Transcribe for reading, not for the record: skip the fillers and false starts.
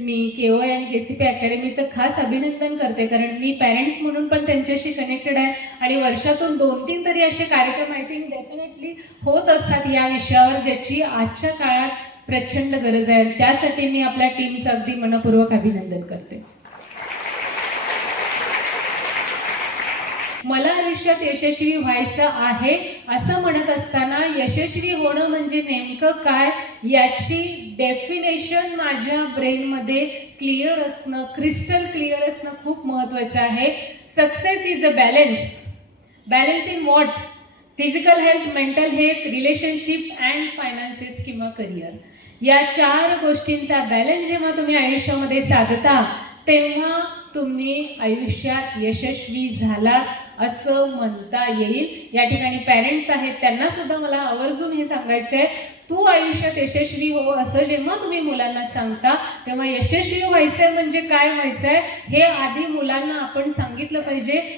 मी KOI आणि KCP अकॅडमीचं खास अभिनंदन करते, कारण मी पॅरेंट्स म्हणून पण त्यांच्याशी कनेक्टेड आहे आणि वर्षातून 2-3 तरी असे कार्यक्रम आय थिंक डेफिनेटली होत असतात या विषयावर, ज्याची आजच्या काळात प्रचंड गरज आहे. त्यासाठी मी आपल्या टीमचं अगदी मनपूर्वक अभिनंदन करते. मला आयुष्यात यशस्वी व्हायचं आहे असं म्हणत असताना यशस्वी होणं म्हणजे नेमकं काय याची डेफिनेशन माझ्या ब्रेनमध्ये क्लिअर असणं, क्रिस्टल क्लिअर असणं खूप महत्त्वाचं आहे. Success is a balance in what? Physical health, mental health, relationship and finances किंवा करिअर. या 4 गोष्टींचा बॅलन्स जेव्हा तुम्ही आयुष्यामध्ये साधता तेव्हा तुम्ही आयुष्यात यशस्वी झालात असं म्हणता येईल. या ठिकाणी पॅरेंट्स आहेत, त्यांना सुद्धा मला आवर्जून हे सांगायचं आहे, तू आयुष्यात यशस्वी हो असं जेव्हा तुम्ही मुलांना सांगता तेव्हा यशस्वी व्हायचंय म्हणजे काय व्हायचंय हे आधी मुलांना आपण सांगितलं पाहिजे.